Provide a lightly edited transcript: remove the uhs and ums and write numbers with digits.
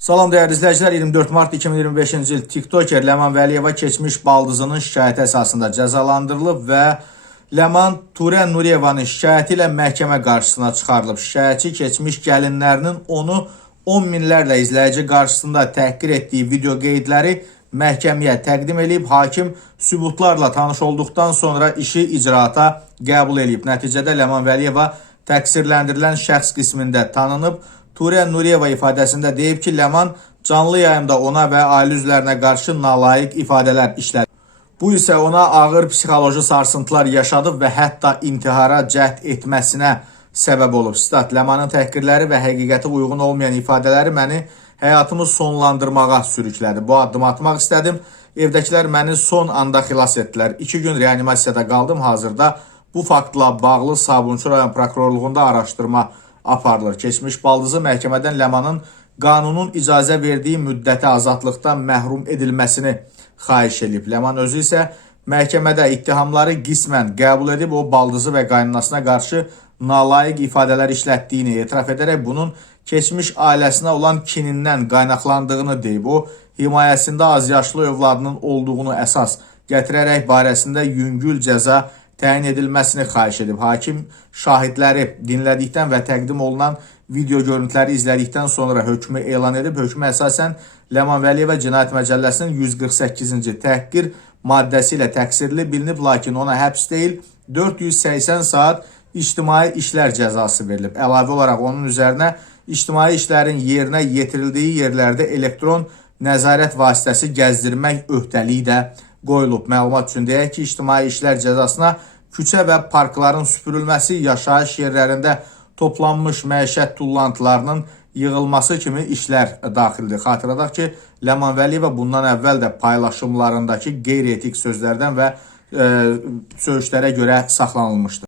Salam dəyərli izləyicilər, 24 mart 2025-ci il TikToker Ləman Vəliyeva keçmiş baldızının şikayəti əsasında cəzalandırılıb və Ləman Turen Nuriyevanın şikayəti ilə məhkəmə qarşısına çıxarılıb. Şikayətçi keçmiş gəlinlərinin onu 10 minlərlə izləyici qarşısında təhqir etdiyi video qeydləri məhkəməyə təqdim edib. Hakim sübutlarla tanış olduqdan sonra işi icraata qəbul edib. Nəticədə Ləman Vəliyeva təqsirləndirilən şəxs qismində tanınıb. Turen Nuriyeva ifadəsində deyib ki, Ləman canlı yayımda ona və ailə üzvlərinə qarşı nalayiq ifadələr işlədi. Bu isə ona ağır psixoloji sarsıntılar yaşadıb və hətta intihara cəhd etməsinə səbəb olub. Sitat: Ləmanın təhqirləri və həqiqətə uyğun olmayan ifadələri məni həyatımı sonlandırmağa sürüklədi. Bu addımı atmaq istədim. Evdəkilər məni son anda xilas etdilər. 2 gün reanimasiyada qaldım. Hazırda bu faktla bağlı Sabunçu rayon prokurorluğunda araşdırma aparılır. Keçmiş baldızı məhkəmədən Ləmanın qanunun icazə verdiyi müddəti azadlıqdan məhrum edilməsini xahiş edib. Ləman özü isə məhkəmədə ittihamları qismən qəbul edib, o baldızı və qaynanasına qarşı nalayiq ifadələr işlətdiyini etiraf edərək bunun keçmiş ailəsinə olan kinindən qaynaqlandığını deyib. O, himayəsində azyaşlı övladının olduğunu əsas gətirərək barəsində yüngül cəza təyin edilməsini xahiş edib. Hakim şahidləri dinlədikdən və təqdim olunan video görüntüləri izlədikdən sonra hökmü elan edib. Hökmə əsasən Ləman Vəliyeva Cinayət Məcəlləsinin 148-ci təhqir maddəsi ilə təqsirli bilinib, lakin ona həbs deyil, 480 saat ictimai işlər cəzası verilib. Əlavə olaraq onun üzərinə ictimai işlərin yerinə yetirildiyi yerlərdə elektron nəzarət vasitəsi gəzdirmək öhdəliyi də qoyulub. Məlumat üçün deyək ki, ictimai işlər cəzasına küçə və parkların süpürülməsi, yaşayış yerlərində toplanmış məişət tullantılarının yığılması kimi işlər daxildir. Xatırladaq ki, Ləman Vəliyeva bundan əvvəl də paylaşımlarındakı qeyri-etik sözlərdən və söyüşlərə görə saxlanılmışdır.